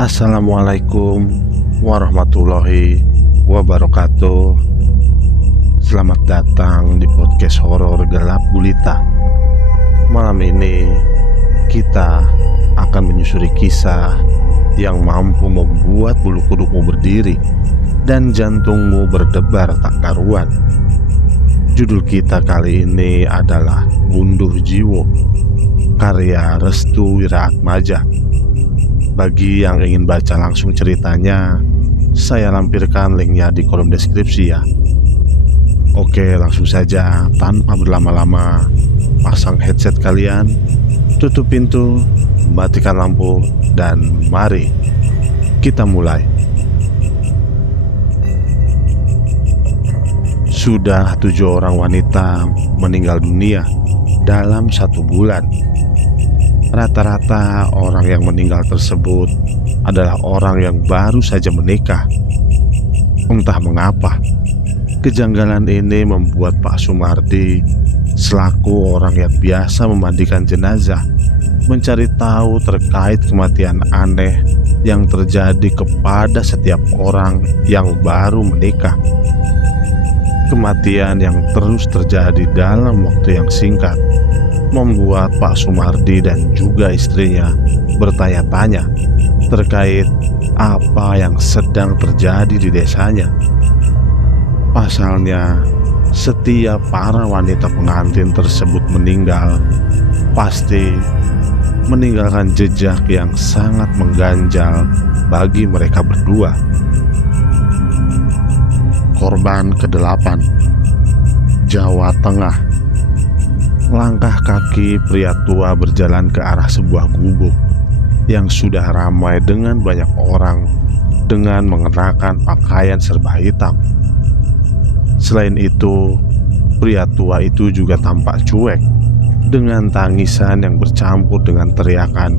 Assalamualaikum warahmatullahi wabarakatuh. Selamat datang di podcast horor gelap gulita. Malam ini kita akan menyusuri kisah yang mampu membuat bulu kudukmu berdiri dan jantungmu berdebar tak karuan. Judul kita kali ini adalah Gunduh Jiwo, karya Restu Wiraatmaja. Bagi yang ingin baca langsung ceritanya, saya lampirkan linknya di kolom deskripsi ya. Oke, langsung saja tanpa berlama-lama, pasang headset kalian, tutup pintu, matikan lampu, dan mari kita mulai. Sudah 7 orang wanita meninggal dunia dalam 1 bulan. Rata-rata orang yang meninggal tersebut adalah orang yang baru saja menikah. Entah mengapa, kejanggalan ini membuat Pak Sumardi selaku orang yang biasa memandikan jenazah mencari tahu terkait kematian aneh yang terjadi kepada setiap orang yang baru menikah. Kematian yang terus terjadi dalam waktu yang singkat membuat Pak Sumardi dan juga istrinya bertanya-tanya terkait apa yang sedang terjadi di desanya. Pasalnya, setiap para wanita pengantin tersebut meninggal pasti meninggalkan jejak yang sangat mengganjal bagi mereka berdua. Korban ke-8, Jawa Tengah. Langkah kaki pria tua berjalan ke arah sebuah gubuk yang sudah ramai dengan banyak orang dengan mengenakan pakaian serba hitam. Selain itu, pria tua itu juga tampak cuek dengan tangisan yang bercampur dengan teriakan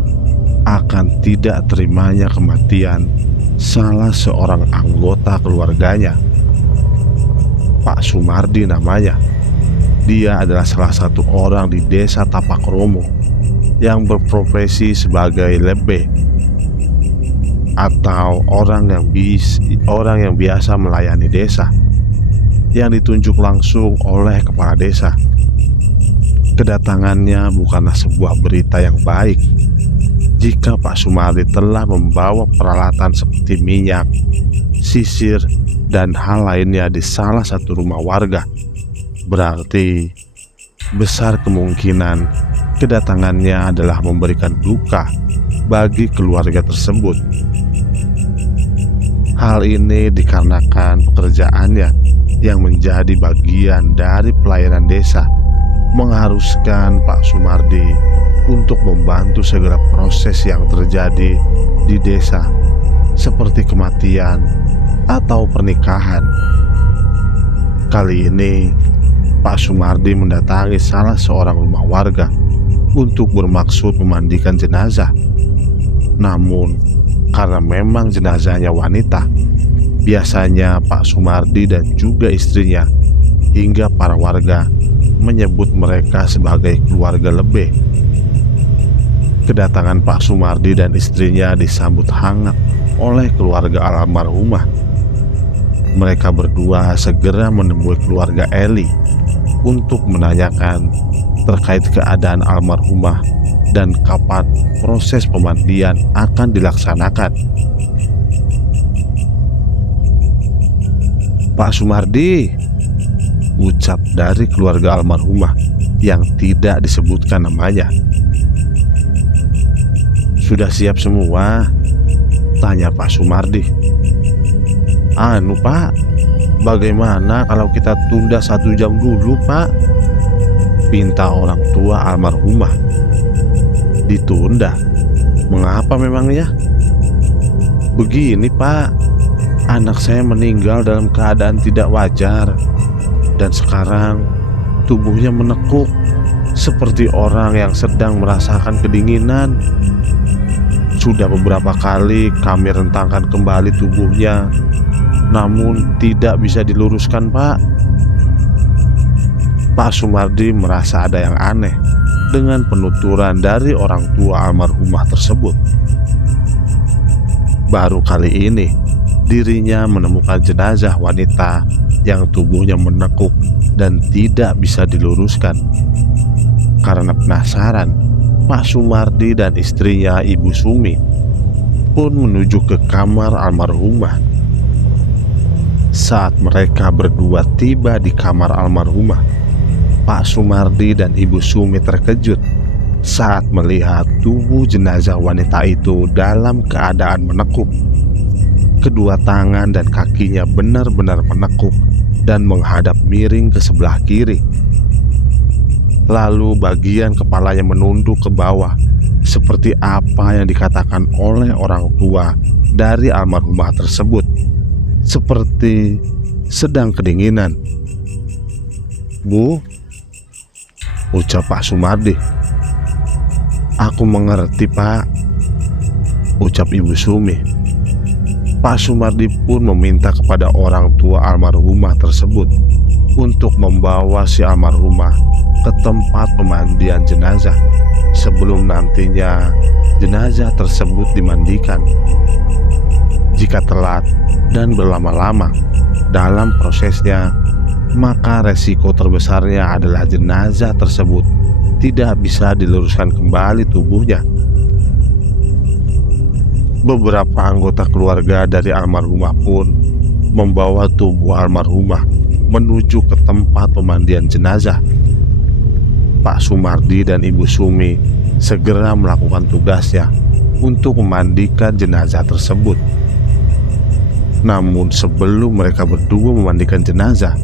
akan tidak terimanya kematian salah seorang anggota keluarganya. Pak Sumardi namanya. Dia adalah salah satu orang di desa Tapak Romo yang berprofesi sebagai lebe atau orang yang biasa melayani desa, yang ditunjuk langsung oleh kepala desa. Kedatangannya bukanlah sebuah berita yang baik jika Pak Sumardi telah membawa peralatan seperti minyak, sisir, dan hal lainnya di salah satu rumah warga. Berarti besar kemungkinan kedatangannya adalah memberikan duka bagi keluarga tersebut. Hal ini dikarenakan pekerjaannya yang menjadi bagian dari pelayanan desa mengharuskan Pak Sumardi untuk membantu segala proses yang terjadi di desa, seperti kematian atau pernikahan. Kali ini Pak Sumardi mendatangi salah seorang rumah warga untuk bermaksud memandikan jenazah. Namun, karena memang jenazahnya wanita, biasanya Pak Sumardi dan juga istrinya hingga para warga menyebut mereka sebagai keluarga lebe. Kedatangan Pak Sumardi dan istrinya disambut hangat oleh keluarga almarhumah. Mereka berdua segera menemui keluarga Eli untuk menanyakan terkait keadaan almarhumah dan kapan proses pemandian akan dilaksanakan. Pak Sumardi, ucap dari keluarga almarhumah yang tidak disebutkan namanya. Sudah siap semua? Tanya Pak Sumardi. Pak, bagaimana kalau kita tunda 1 jam dulu, Pak? Pinta orang tua almarhumah. Ditunda? Mengapa memangnya? Begini, Pak, anak saya meninggal dalam keadaan tidak wajar, dan sekarang tubuhnya menekuk seperti orang yang sedang merasakan kedinginan. Sudah beberapa kali kami rentangkan kembali tubuhnya, namun tidak bisa diluruskan, Pak. Pak Sumardi merasa ada yang aneh dengan penuturan dari orang tua almarhumah tersebut. Baru kali ini dirinya menemukan jenazah wanita yang tubuhnya menekuk dan tidak bisa diluruskan. Karena penasaran, Pak Sumardi dan istrinya Ibu Sumi pun menuju ke kamar almarhumah. Saat mereka berdua tiba di kamar almarhumah, Pak Sumardi dan Ibu Sumi terkejut saat melihat tubuh jenazah wanita itu dalam keadaan menekuk. Kedua tangan dan kakinya benar-benar menekuk dan menghadap miring ke sebelah kiri. Lalu bagian kepalanya menunduk ke bawah, seperti apa yang dikatakan oleh orang tua dari almarhumah tersebut, seperti sedang kedinginan. "Bu," ucap Pak Sumardi. "Aku mengerti, Pak," ucap Ibu Sumi. Pak Sumardi pun meminta kepada orang tua almarhumah tersebut untuk membawa si almarhumah ke tempat pemandian jenazah sebelum nantinya jenazah tersebut dimandikan. Jika telat dan berlama-lama dalam prosesnya, maka resiko terbesarnya adalah jenazah tersebut tidak bisa diluruskan kembali tubuhnya. Beberapa anggota keluarga dari almarhumah pun membawa tubuh almarhumah menuju ke tempat pemandian jenazah. Pak Sumardi dan Ibu Sumi segera melakukan tugasnya untuk memandikan jenazah tersebut. Namun sebelum mereka berdua memandikan jenazah,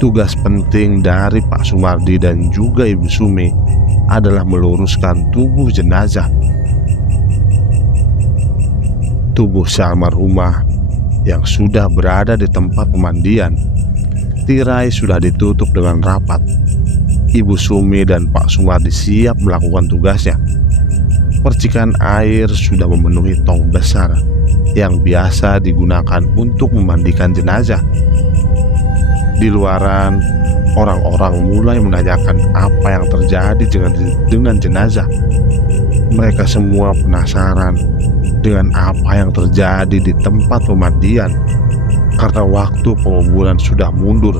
tugas penting dari Pak Sumardi dan juga Ibu Sumi adalah meluruskan tubuh jenazah. Tubuh si almarhumah yang sudah berada di tempat pemandian, tirai sudah ditutup dengan rapat. Ibu Sumi dan Pak Sumardi siap melakukan tugasnya. Percikan air sudah memenuhi tong besar yang biasa digunakan untuk memandikan jenazah. Di luaran, orang-orang mulai menanyakan apa yang terjadi dengan jenazah. Mereka semua penasaran dengan apa yang terjadi di tempat pemandian, karena waktu penguburan sudah mundur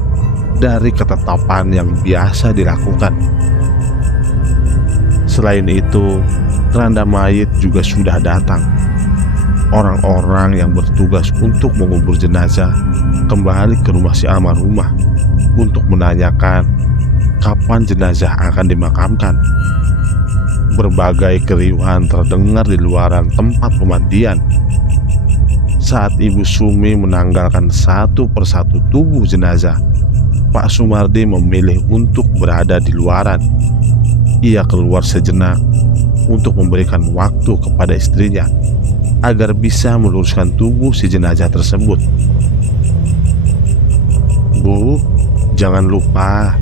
dari ketetapan yang biasa dilakukan. Selain itu, keranda mayit juga sudah datang. Orang-orang yang bertugas untuk mengubur jenazah kembali ke rumah si almarhumah untuk menanyakan kapan jenazah akan dimakamkan. Berbagai keriuhan terdengar di luaran tempat pemandian. Saat Ibu Sumi menanggalkan satu persatu tubuh jenazah, Pak Sumardi memilih untuk berada di luaran. Ia keluar sejenak untuk memberikan waktu kepada istrinya agar bisa meluruskan tubuh si jenazah tersebut. "Bu, jangan lupa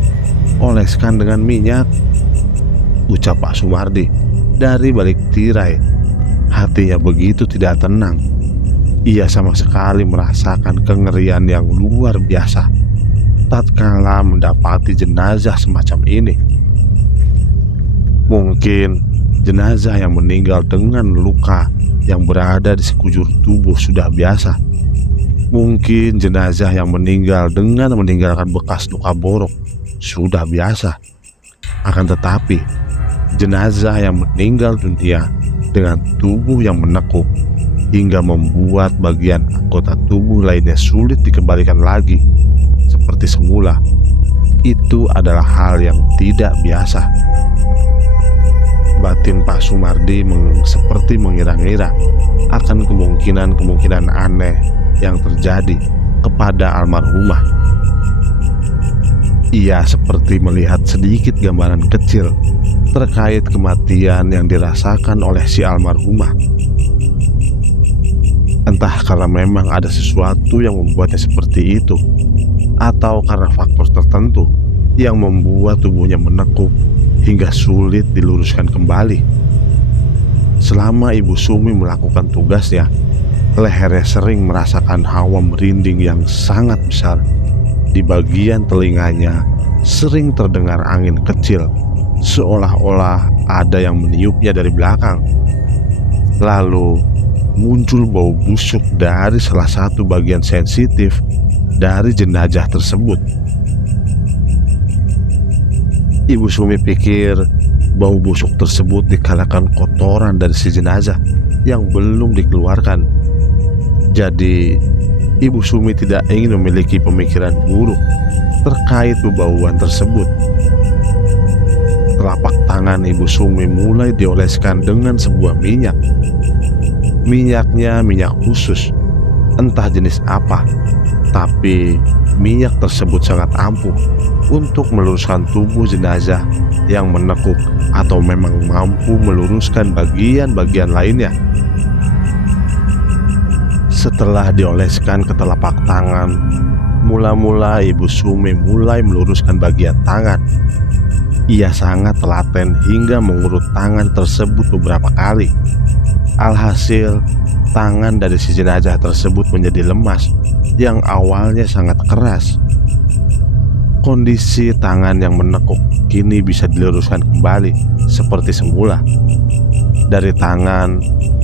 oleskan dengan minyak," ucap Pak Sumardi dari balik tirai. Hatinya begitu tidak tenang. Ia sama sekali merasakan kengerian yang luar biasa tatkala mendapati jenazah semacam ini. Mungkin jenazah yang meninggal dengan luka yang berada di sekujur tubuh sudah biasa. Mungkin jenazah yang meninggal dengan meninggalkan bekas luka borok sudah biasa. Akan tetapi, jenazah yang meninggal dunia dengan tubuh yang menekuk hingga membuat bagian anggota tubuh lainnya sulit dikembalikan lagi seperti semula, itu adalah hal yang tidak biasa. Batin Pak Sumardi seperti mengira-ngira akan kemungkinan-kemungkinan aneh yang terjadi kepada almarhumah. Ia seperti melihat sedikit gambaran kecil terkait kematian yang dirasakan oleh si almarhumah. Entah karena memang ada sesuatu yang membuatnya seperti itu, atau karena faktor tertentu yang membuat tubuhnya menekuk hingga sulit diluruskan kembali. Selama Ibu Sumi melakukan tugasnya, lehernya sering merasakan hawa merinding yang sangat besar. Di bagian telinganya sering terdengar angin kecil, seolah-olah ada yang meniupnya dari belakang. Lalu muncul bau busuk dari salah satu bagian sensitif dari jenazah tersebut. Ibu Sumi pikir bau busuk tersebut dikarenakan kotoran dari si jenazah yang belum dikeluarkan. Jadi, Ibu Sumi tidak ingin memiliki pemikiran buruk terkait bebauan tersebut. Telapak tangan Ibu Sumi mulai dioleskan dengan sebuah minyak. Minyaknya minyak khusus, entah jenis apa, tapi minyak tersebut sangat ampuh untuk meluruskan tubuh jenazah yang menekuk atau memang mampu meluruskan bagian-bagian lainnya. Setelah dioleskan ke telapak tangan, mula-mula Ibu Sumi mulai meluruskan bagian tangan. Ia sangat telaten hingga mengurut tangan tersebut beberapa kali. Alhasil, tangan dari si jenazah tersebut menjadi lemas yang awalnya sangat keras. Kondisi tangan yang menekuk kini bisa diluruskan kembali seperti semula. Dari tangan,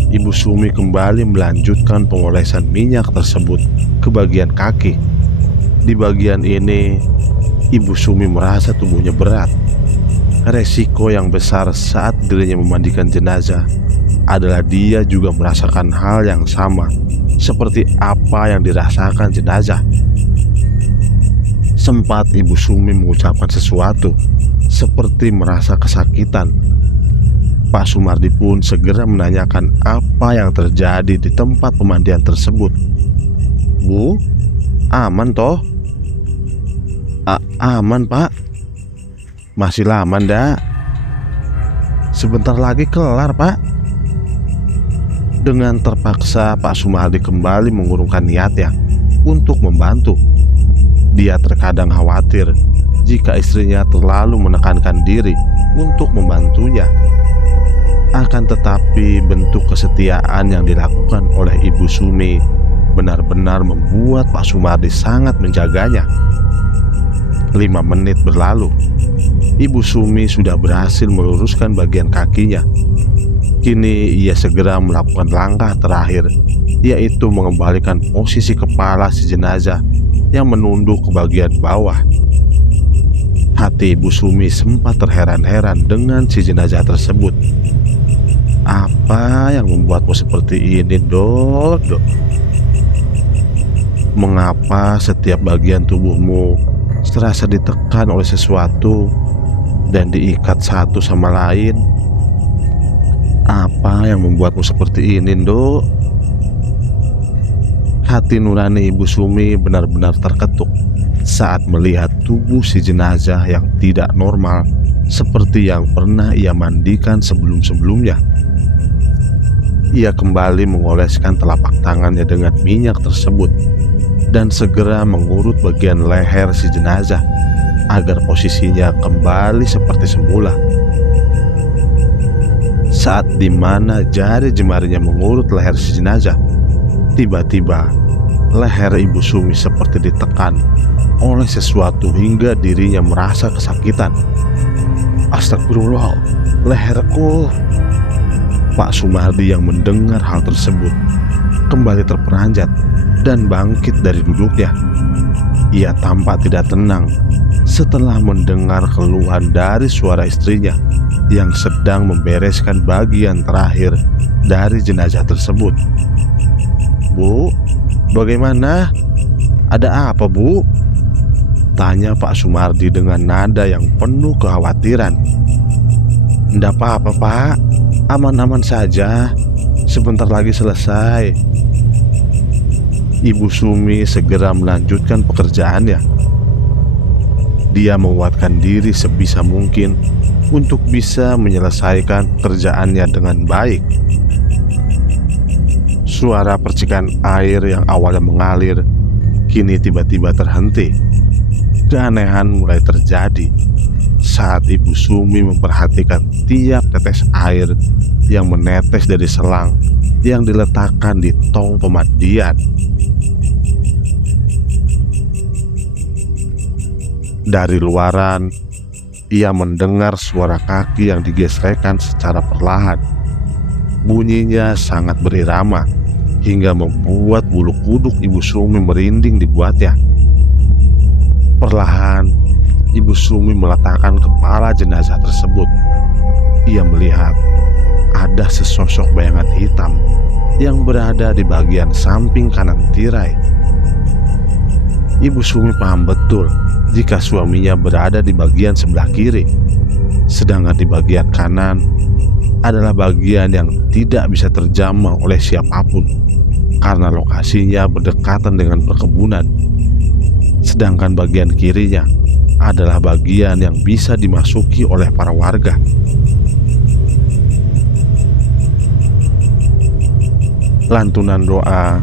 Ibu Sumi kembali melanjutkan pengolesan minyak tersebut ke bagian kaki. Di bagian ini, Ibu Sumi merasa tubuhnya berat. Resiko yang besar saat dirinya memandikan jenazah adalah dia juga merasakan hal yang sama seperti apa yang dirasakan jenazah. Sempat Ibu Sumi mengucapkan sesuatu seperti merasa kesakitan. Pak Sumardi pun segera menanyakan apa yang terjadi di tempat pemandian tersebut. "Bu, aman toh?" Aman Pak. "Masih lama ndak?" "Sebentar lagi kelar Pak." Dengan terpaksa Pak Sumardi kembali mengurungkan niatnya untuk membantu. Dia terkadang khawatir jika istrinya terlalu menekankan diri untuk membantunya. Akan tetapi bentuk kesetiaan yang dilakukan oleh Ibu Sumi benar-benar membuat Pak Sumardi sangat menjaganya. 5 menit berlalu, Ibu Sumi sudah berhasil meluruskan bagian kakinya. Kini ia segera melakukan langkah terakhir, yaitu mengembalikan posisi kepala si jenazah yang menunduk ke bagian bawah. Hati Ibu Sumi sempat terheran-heran dengan si jenazah tersebut. "Apa yang membuatmu seperti ini, Dok? Mengapa setiap bagian tubuhmu serasa ditekan oleh sesuatu dan diikat satu sama lain? Apa yang membuatmu seperti ini, Dok?" Hati nurani Ibu Sumi benar-benar terketuk saat melihat tubuh si jenazah yang tidak normal seperti yang pernah ia mandikan sebelum-sebelumnya. Ia kembali mengoleskan telapak tangannya dengan minyak tersebut dan segera mengurut bagian leher si jenazah agar posisinya kembali seperti semula. Saat dimana jari jemarinya mengurut leher si jenazah, tiba-tiba leher Ibu Sumi seperti ditekan oleh sesuatu hingga dirinya merasa kesakitan. "Astagfirullah, leherku!" Pak Sumardi yang mendengar hal tersebut kembali terperanjat dan bangkit dari duduknya. Ia tampak tidak tenang setelah mendengar keluhan dari suara istrinya yang sedang membereskan bagian terakhir dari jenazah tersebut. "Bu, bagaimana? Ada apa, Bu?" tanya Pak Sumardi dengan nada yang penuh kekhawatiran. "Ndak apa-apa Pak, aman-aman saja, sebentar lagi selesai." Ibu Sumi segera melanjutkan pekerjaannya. Dia menguatkan diri sebisa mungkin untuk bisa menyelesaikan pekerjaannya dengan baik. Suara percikan air yang awalnya mengalir kini tiba-tiba terhenti. Keanehan mulai terjadi saat Ibu Sumi memperhatikan tiap tetes air yang menetes dari selang yang diletakkan di tong pemandian. Dari luaran, ia mendengar suara kaki yang digesekan secara perlahan. Bunyinya sangat berirama hingga membuat bulu kuduk Ibu Sumi merinding dibuatnya. Perlahan, Ibu Sumi meletakkan kepala jenazah tersebut. Ia melihat ada sesosok bayangan hitam yang berada di bagian samping kanan tirai. Ibu Sumi paham betul jika suaminya berada di bagian sebelah kiri, sedangkan di bagian kanan adalah bagian yang tidak bisa terjamah oleh siapapun karena lokasinya berdekatan dengan perkebunan. Sedangkan bagian kirinya adalah bagian yang bisa dimasuki oleh para warga. Lantunan doa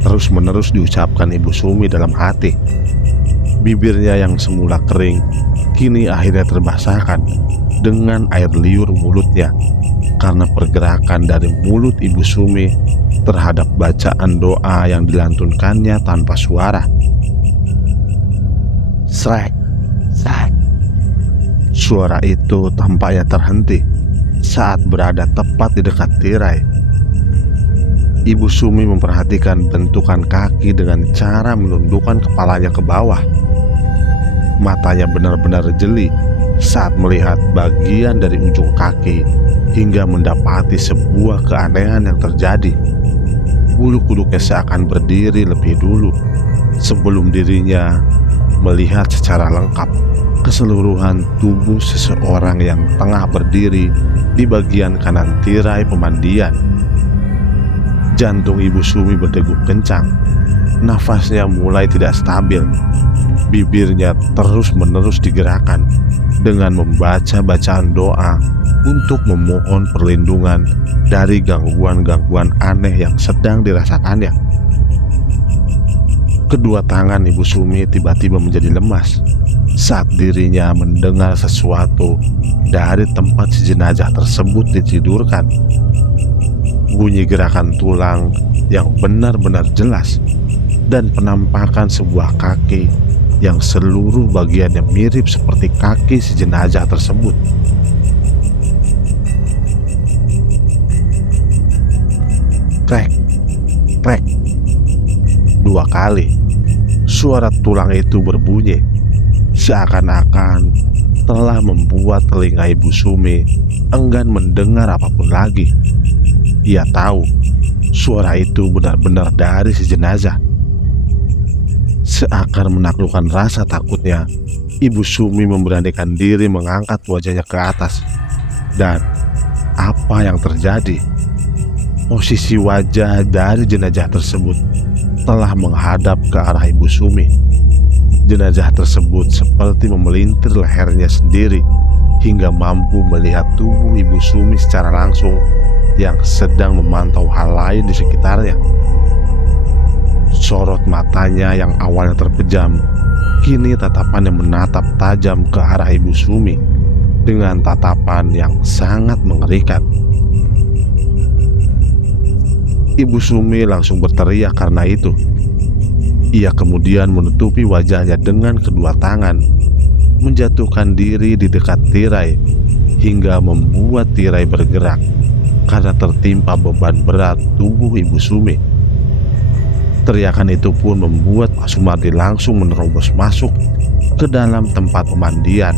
terus-menerus diucapkan Ibu Sumi dalam hati. Bibirnya yang semula kering kini akhirnya terbasahkan dengan air liur mulutnya karena pergerakan dari mulut Ibu Sumi terhadap bacaan doa yang dilantunkannya tanpa suara. Srek, srek. Suara itu tampaknya terhenti saat berada tepat di dekat tirai. Ibu Sumi memperhatikan bentukan kaki dengan cara menundukkan kepalanya ke bawah. Matanya benar-benar jeli saat melihat bagian dari ujung kaki hingga mendapati sebuah keanehan yang terjadi. Bulu kuduknya seakan berdiri lebih dulu sebelum dirinya melihat secara lengkap keseluruhan tubuh seseorang yang tengah berdiri di bagian kanan tirai pemandian. Jantung Ibu Sumi berdegup kencang, nafasnya mulai tidak stabil. Bibirnya terus-menerus digerakkan dengan membaca bacaan doa untuk memohon perlindungan dari gangguan-gangguan aneh yang sedang dirasakannya. Kedua tangan Ibu Sumi tiba-tiba menjadi lemas saat dirinya mendengar sesuatu dari tempat si jenazah tersebut ditidurkan. Bunyi gerakan tulang yang benar-benar jelas dan penampakan sebuah kaki yang seluruh bagiannya mirip seperti kaki si jenazah tersebut. Krek, krek. 2 kali suara tulang itu berbunyi, seakan-akan telah membuat telinga Ibu Sumi enggan mendengar apapun lagi. Ia tahu suara itu benar-benar dari si jenazah. Seakan menaklukkan rasa takutnya, Ibu Sumi memberanikan diri mengangkat wajahnya ke atas. Dan apa yang terjadi? Posisi wajah dari jenazah tersebut telah menghadap ke arah Ibu Sumi. Jenazah tersebut seperti memelintir lehernya sendiri hingga mampu melihat tubuh Ibu Sumi secara langsung yang sedang memantau hal lain di sekitarnya. Sorot matanya yang awalnya terpejam, kini tatapannya menatap tajam ke arah Ibu Sumi dengan tatapan yang sangat mengerikan. Ibu Sumi langsung berteriak karena itu. Ia kemudian menutupi wajahnya dengan kedua tangan, menjatuhkan diri di dekat tirai hingga membuat tirai bergerak karena tertimpa beban berat tubuh Ibu Sumi. Teriakan itu pun membuat Pak Sumardi langsung menerobos masuk ke dalam tempat pemandian.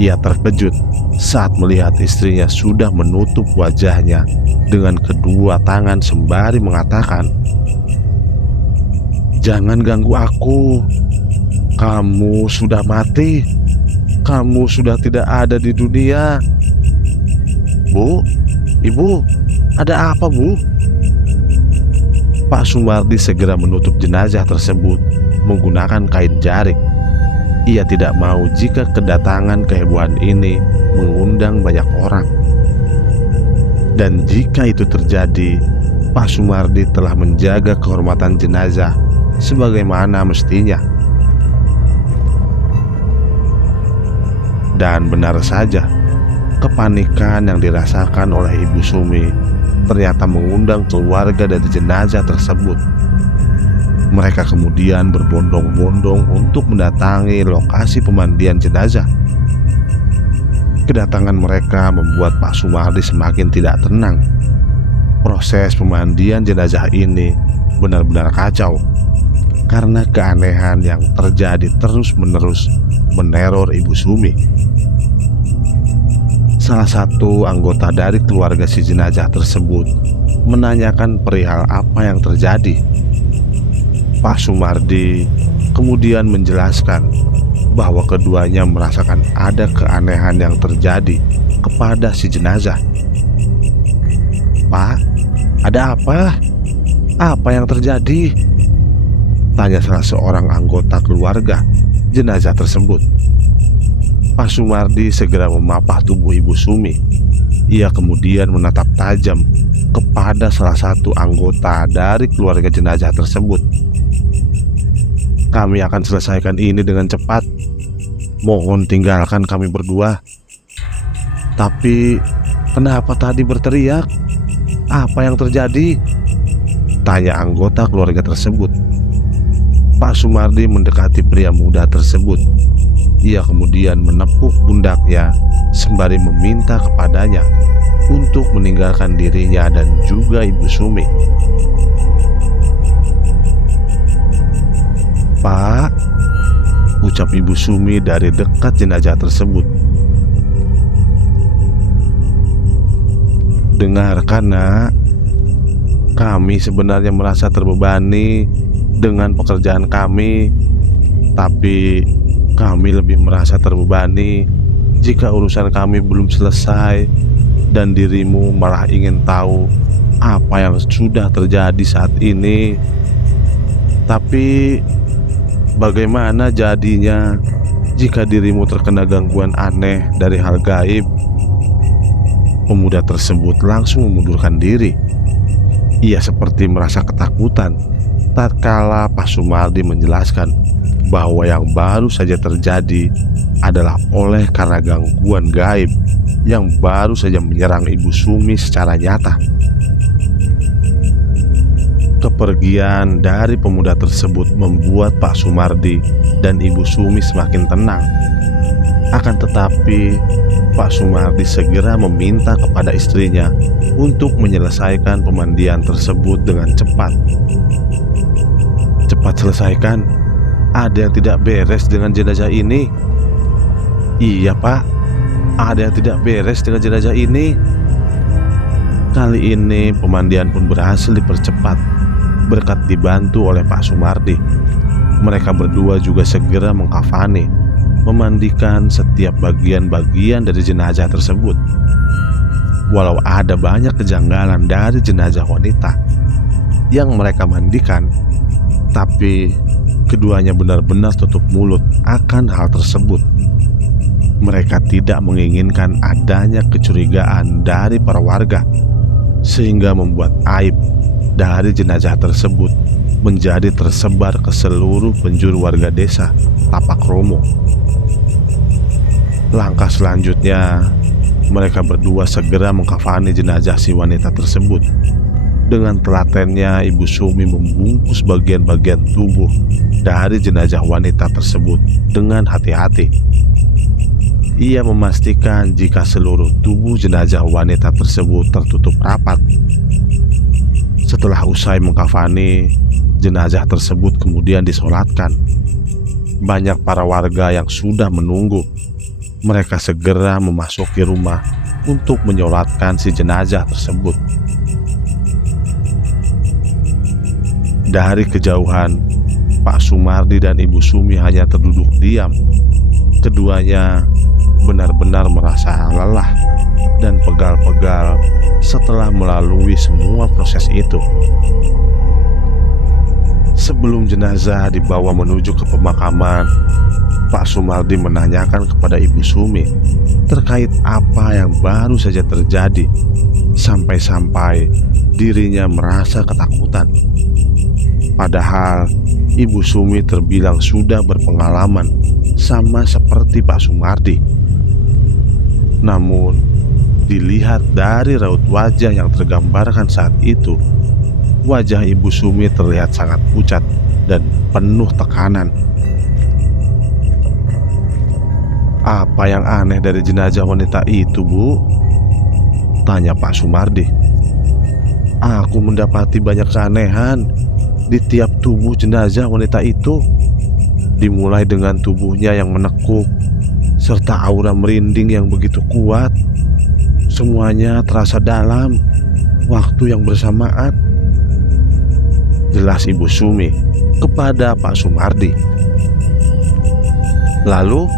Ia terkejut saat melihat istrinya sudah menutup wajahnya dengan kedua tangan sembari mengatakan, "Jangan ganggu aku. Kamu sudah mati. Kamu sudah tidak ada di dunia." "Bu, Ibu, ada apa, Bu?" Pak Sumardi segera menutup jenazah tersebut menggunakan kain jarik. Ia tidak mau jika kedatangan kehebohan ini mengundang banyak orang. Dan jika itu terjadi, Pak Sumardi telah menjaga kehormatan jenazah sebagaimana mestinya. Dan benar saja, kepanikan yang dirasakan oleh Ibu Sumi ternyata mengundang keluarga dari jenazah tersebut. Mereka kemudian berbondong-bondong untuk mendatangi lokasi pemandian jenazah. Kedatangan mereka membuat Pak Sumardi semakin tidak tenang. Proses pemandian jenazah ini benar-benar kacau karena keanehan yang terjadi terus-menerus meneror Ibu Sumi. Salah satu anggota dari keluarga si jenazah tersebut menanyakan perihal apa yang terjadi. Pak Sumardi kemudian menjelaskan bahwa keduanya merasakan ada keanehan yang terjadi kepada si jenazah. "Pak, ada apa? Apa yang terjadi?" tanya salah seorang anggota keluarga jenazah tersebut. Pak Sumardi segera memapah tubuh Ibu Sumi. Ia kemudian menatap tajam kepada salah satu anggota dari keluarga jenazah tersebut. "Kami akan selesaikan ini dengan cepat. Mohon tinggalkan kami berdua." "Tapi kenapa tadi berteriak? Apa yang terjadi?" tanya anggota keluarga tersebut. Pak Sumardi mendekati pria muda tersebut. Ia kemudian menepuk pundaknya sembari meminta kepadanya untuk meninggalkan dirinya dan juga Ibu Sumi. "Pak," ucap Ibu Sumi dari dekat jenazah tersebut. "Dengarkan, Nak. Kami sebenarnya merasa terbebani dengan pekerjaan kami, tapi kami lebih merasa terbebani jika urusan kami belum selesai dan dirimu malah ingin tahu apa yang sudah terjadi saat ini. Tapi bagaimana jadinya jika dirimu terkena gangguan aneh dari hal gaib?" Pemuda tersebut langsung memundurkan diri. Ia seperti merasa ketakutan tatkala Pak Sumardi menjelaskan bahwa yang baru saja terjadi adalah oleh karena gangguan gaib yang baru saja menyerang Ibu Sumi secara nyata. Kepergian dari pemuda tersebut membuat Pak Sumardi dan Ibu Sumi semakin tenang. Akan tetapi Pak Sumardi segera meminta kepada istrinya untuk menyelesaikan pemandian tersebut dengan cepat. "Cepat selesaikan, ada yang tidak beres dengan jenazah ini." "Iya, Pak, ada yang tidak beres dengan jenazah ini." Kali ini pemandian pun berhasil dipercepat berkat dibantu oleh Pak Sumardi. Mereka berdua juga segera mengkafani, memandikan setiap bagian-bagian dari jenazah tersebut. Walau ada banyak kejanggalan dari jenazah wanita yang mereka mandikan, tapi keduanya benar-benar tutup mulut akan hal tersebut. Mereka tidak menginginkan adanya kecurigaan dari para warga, sehingga membuat aib dari jenazah tersebut menjadi tersebar ke seluruh penjuru warga desa Tapak Romo. Langkah selanjutnya, mereka berdua segera mengkafani jenazah si wanita tersebut. Dengan telatennya, Ibu Sumi membungkus bagian-bagian tubuh dari jenazah wanita tersebut dengan hati-hati. Ia memastikan jika seluruh tubuh jenazah wanita tersebut tertutup rapat. Setelah usai mengkafani, jenazah tersebut kemudian disolatkan. Banyak para warga yang sudah menunggu. Mereka segera memasuki rumah untuk menyolatkan si jenazah tersebut. Dari kejauhan, Pak Sumardi dan Ibu Sumi hanya terduduk diam. Keduanya benar-benar merasa lelah dan pegal-pegal setelah melalui semua proses itu. Sebelum jenazah dibawa menuju ke pemakaman, Pak Sumardi menanyakan kepada Ibu Sumi terkait apa yang baru saja terjadi, sampai-sampai dirinya merasa ketakutan. Padahal Ibu Sumi terbilang sudah berpengalaman sama seperti Pak Sumardi. Namun dilihat dari raut wajah yang tergambarkan saat itu, wajah Ibu Sumi terlihat sangat pucat dan penuh tekanan. "Apa yang aneh dari jenazah wanita itu, Bu?" tanya Pak Sumardi. Aku mendapati banyak keanehan di tiap tubuh jenazah wanita itu. Dimulai dengan tubuhnya yang menekuk, serta aura merinding yang begitu kuat. Semuanya terasa dalam waktu yang bersamaan. Jelas Ibu Sumi kepada Pak Sumardi. Lalu,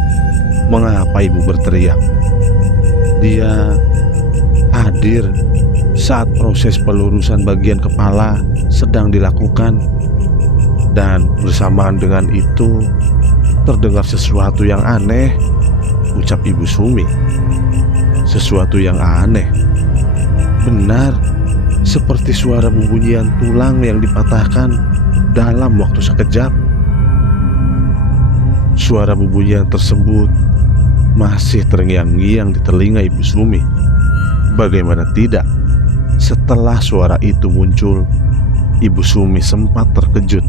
mengapa Ibu berteriak? Dia hadir saat proses pelurusan bagian kepala sedang dilakukan. Dan bersamaan dengan itu terdengar sesuatu yang aneh, ucap Ibu Sumi. Sesuatu yang aneh. Benar, seperti suara bubunyian tulang yang dipatahkan dalam waktu sekejap. Suara bubunyian tersebut masih terngiang-ngiang di telinga Ibu Sumi. Bagaimana tidak, setelah suara itu muncul, Ibu Sumi sempat terkejut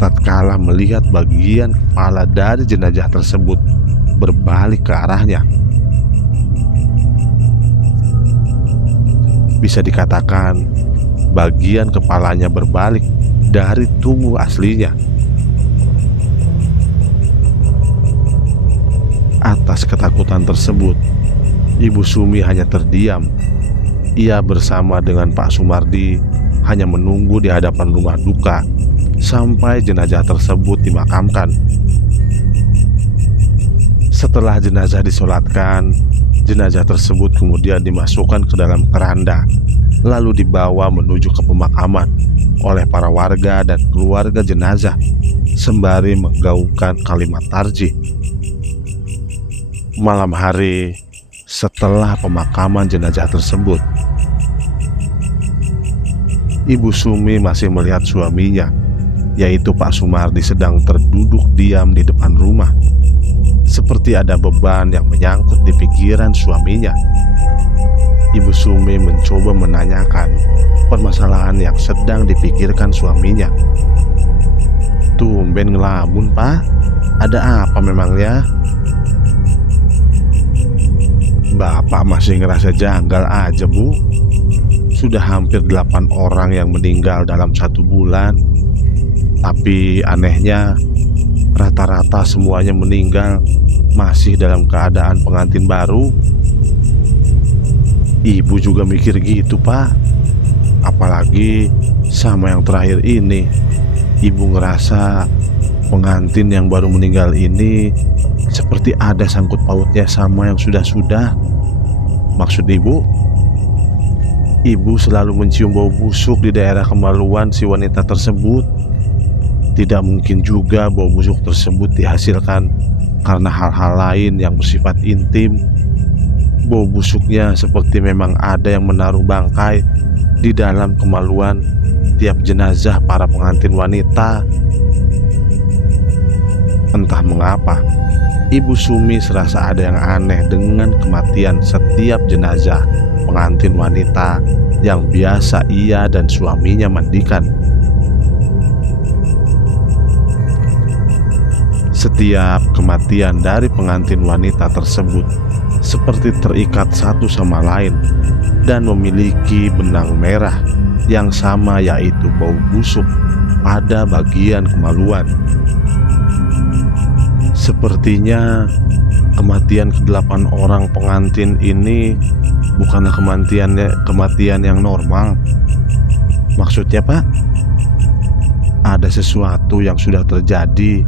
tatkala melihat bagian kepala dari jenazah tersebut berbalik ke arahnya. Bisa dikatakan bagian kepalanya berbalik dari tubuh aslinya. Atas ketakutan tersebut, Ibu Sumi hanya terdiam. Ia bersama dengan Pak Sumardi hanya menunggu di hadapan rumah duka sampai jenazah tersebut dimakamkan. Setelah jenazah disolatkan, jenazah tersebut kemudian dimasukkan ke dalam keranda, lalu dibawa menuju ke pemakaman oleh para warga dan keluarga jenazah sembari menggaungkan kalimat tarjih. Malam hari setelah pemakaman jenazah tersebut, Ibu Sumi masih melihat suaminya, yaitu Pak Sumardi, sedang terduduk diam di depan rumah, seperti ada beban yang menyangkut di pikiran suaminya. Ibu Sumi mencoba menanyakan permasalahan yang sedang dipikirkan suaminya. Tumben ngelamun, Pak. Ada apa memangnya? Bapak masih ngerasa janggal aja, Bu. Sudah hampir 8 orang yang meninggal dalam 1 bulan. Tapi anehnya, rata-rata semuanya meninggal masih dalam keadaan pengantin baru. Ibu juga mikir gitu, Pak. Apalagi sama yang terakhir ini. Ibu ngerasa pengantin yang baru meninggal ini seperti ada sangkut pautnya sama yang sudah-sudah. Maksud Ibu selalu mencium bau busuk di daerah kemaluan si wanita tersebut. Tidak mungkin juga bau busuk tersebut dihasilkan karena hal-hal lain yang bersifat intim. Bau busuknya seperti memang ada yang menaruh bangkai di dalam kemaluan tiap jenazah para pengantin wanita. Entah mengapa, Ibu Sumi serasa ada yang aneh dengan kematian setiap jenazah pengantin wanita yang biasa ia dan suaminya mandikan. Setiap kematian dari pengantin wanita tersebut seperti terikat satu sama lain dan memiliki benang merah yang sama, yaitu bau busuk pada bagian kemaluan. Sepertinya kematian ke-8 orang pengantin ini bukanlah kematian yang normal. Maksudnya, Pak, ada sesuatu yang sudah terjadi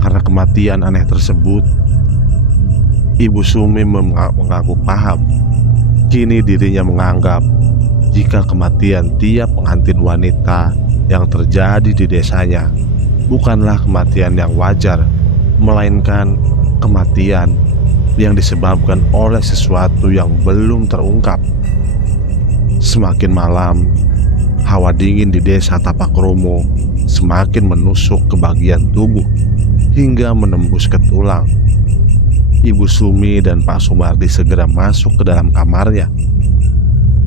karena kematian aneh tersebut. Ibu Sumi mengaku paham. Kini dirinya menganggap jika kematian tiap pengantin wanita yang terjadi di desanya bukanlah kematian yang wajar, melainkan kematian yang disebabkan oleh sesuatu yang belum terungkap. Semakin malam, hawa dingin di desa Tapak Romo semakin menusuk ke bagian tubuh hingga menembus ke tulang. Ibu Sumi dan Pak Sumardi segera masuk ke dalam kamarnya.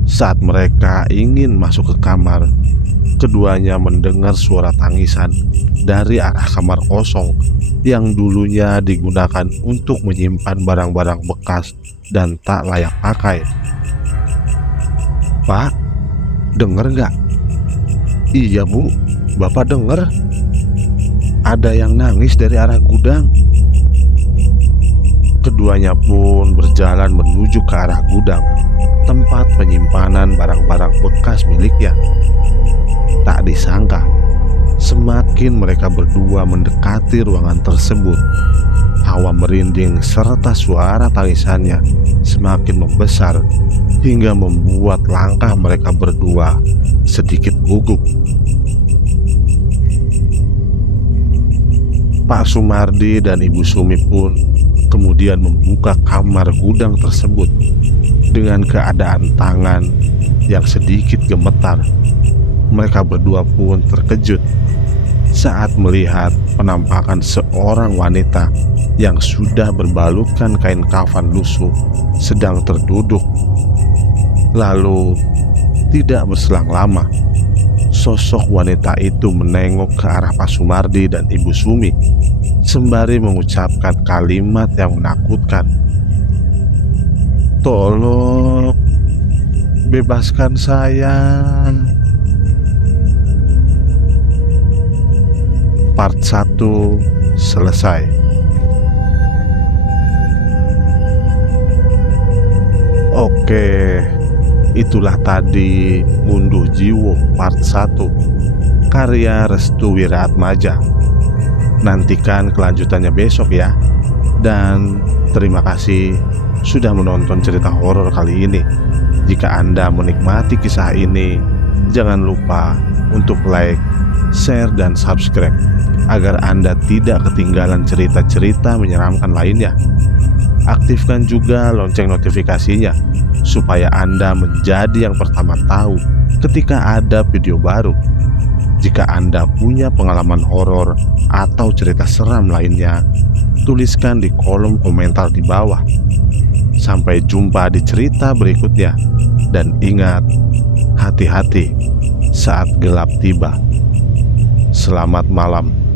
Saat mereka ingin masuk ke kamar, keduanya mendengar suara tangisan dari arah kamar kosong yang dulunya digunakan untuk menyimpan barang-barang bekas dan tak layak pakai. "Pak, Dengar nggak? Iya Bu, Bapak dengar. Ada yang nangis dari arah gudang. Keduanya pun berjalan menuju ke arah gudang, tempat penyimpanan barang-barang bekas miliknya. Tak disangka, semakin mereka berdua mendekati ruangan tersebut, hawa merinding serta suara tangisannya semakin membesar hingga membuat langkah mereka berdua sedikit gugup. Pak Sumardi dan Ibu Sumi pun kemudian membuka kamar gudang tersebut dengan keadaan tangan yang sedikit gemetar. Mereka berdua pun terkejut saat melihat penampakan seorang wanita yang sudah berbalutkan kain kafan lusuh sedang terduduk. Lalu tidak berselang lama, sosok wanita itu menengok ke arah Pak Sumardi dan Ibu Sumi sembari mengucapkan kalimat yang menakutkan. "Tolong, bebaskan saya." Part 1 selesai. Oke, itulah tadi Ngunduh Jiwo part 1 karya Restu Wiraatmaja. Nantikan kelanjutannya besok ya. Dan terima kasih sudah menonton cerita horor kali ini. Jika Anda menikmati kisah ini, jangan lupa untuk like, share, dan subscribe agar Anda tidak ketinggalan cerita-cerita menyeramkan lainnya. Aktifkan juga lonceng notifikasinya supaya Anda menjadi yang pertama tahu ketika ada video baru. Jika Anda punya pengalaman horor atau cerita seram lainnya, tuliskan di kolom komentar di bawah. Sampai jumpa di cerita berikutnya. Dan ingat, hati-hati saat gelap tiba. Selamat malam.